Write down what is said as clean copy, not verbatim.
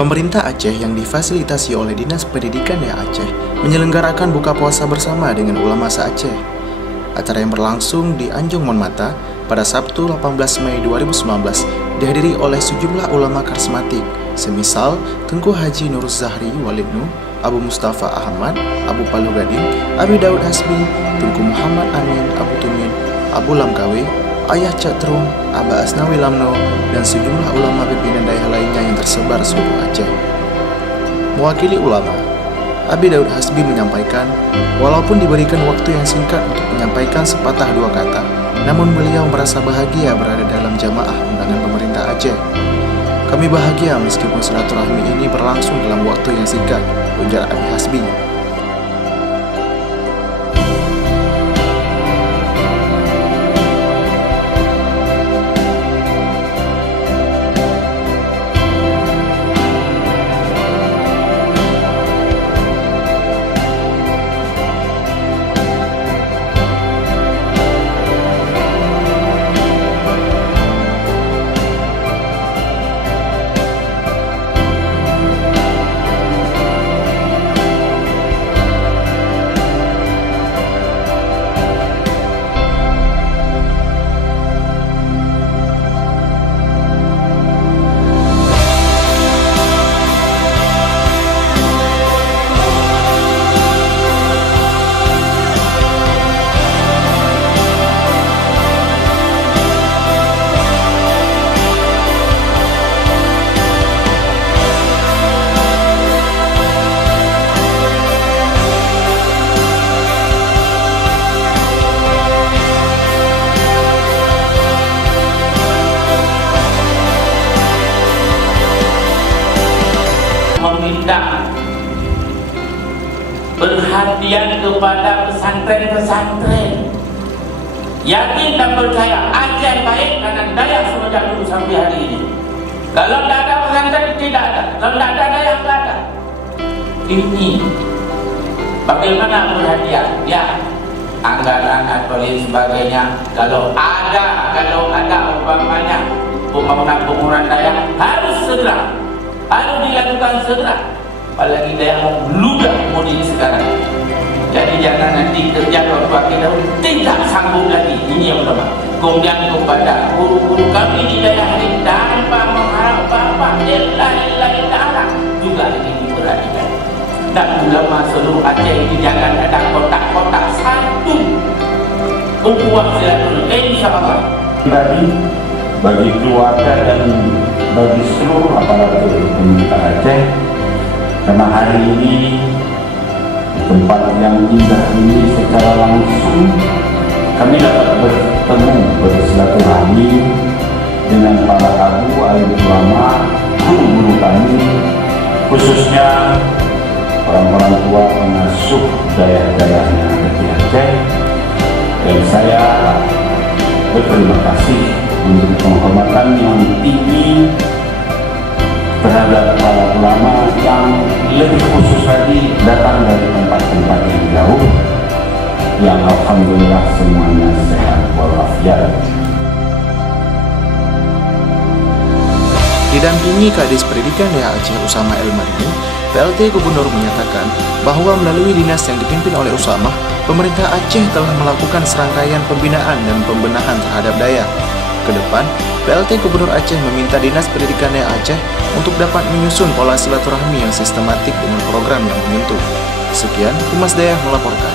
Pemerintah Aceh yang difasilitasi oleh Dinas Pendidikan Daerah Aceh menyelenggarakan buka puasa bersama dengan ulama se-Aceh. Acara yang berlangsung di Anjong Monmata pada Sabtu 18 Mei 2019 dihadiri oleh sejumlah ulama karismatik, semisal Tengku Haji Nur Zahri Walidnu, Abu Mustafa Ahmad, Abu Paluh Gading, Abi Daud Hasbi, Tengku Muhammad Amin, Abu Tumin, Abu Lamkawi, Ayah Catrung, Aba Asnawi Lamno, dan sejumlah ulama pimpinan daerah lainnya yang tersebar seluruh Aceh. Mewakili ulama, Abi Daud Hasbi menyampaikan, walaupun diberikan waktu yang singkat untuk menyampaikan sepatah dua kata, namun beliau merasa bahagia berada dalam jamaah undangan pemerintah Aceh. Kami bahagia meskipun silaturahmi ini berlangsung dalam waktu yang singkat, ujar Abi Hasbi. Meminta perhatian kepada pesantren-pesantren. Yakin dan percaya Aceh baik karena daya semenjak dulu sampai hari ini. Kalau tidak ada pesantren, tidak ada. Kalau tidak ada daya, tidak ada. Ini bagaimana perhatian? Ya, anggaran atau lain sebagainya. Kalau ada umpamanya pembangunan daya harus segera. Harus dilakukan segera, apalagi daerah meludah model sekarang. Jadi jangan nanti kerja waktu kita tidak sanggup lagi. Ini yang pertama. Kemudian kepada guru-guru kami di daerah ini tanpa mengharap apa-apa, lain-lain daerah juga ini diperhatikan. Dan ulama seluruh Aceh ini jangan ada kotak-kotak satu ukhuwah silaturahmi, insyaallah. Bagi keluarga dan bagi seluruh aparatur pemerintah Aceh, karena hari ini di tempat yang indah ini secara langsung kami dapat bertemu bersilaturahmi dengan para abu alim ulama, guru-guru kami, khususnya orang-orang tua pengasuh daerah-daerahnya di Aceh, dan saya berterima kasih untuk penghormatan yang tinggi terhadap para ulama yang lebih khusus lagi datang dari tempat-tempat yang jauh, yang alhamdulillah semuanya sehat walafiat. Didampingi Kadis Pendidikan Daerah Aceh Usama El Madini, PLT Gubernur menyatakan bahwa melalui dinas yang dipimpin oleh Usama, pemerintah Aceh telah melakukan serangkaian pembinaan dan pembenahan terhadap daya. Ke depan, PLT Gubernur Aceh meminta Dinas Pendidikan Daerah Aceh untuk dapat menyusun pola silaturahmi yang sistematik dengan program yang menyentuh. Sekian, Humas Daerah melaporkan.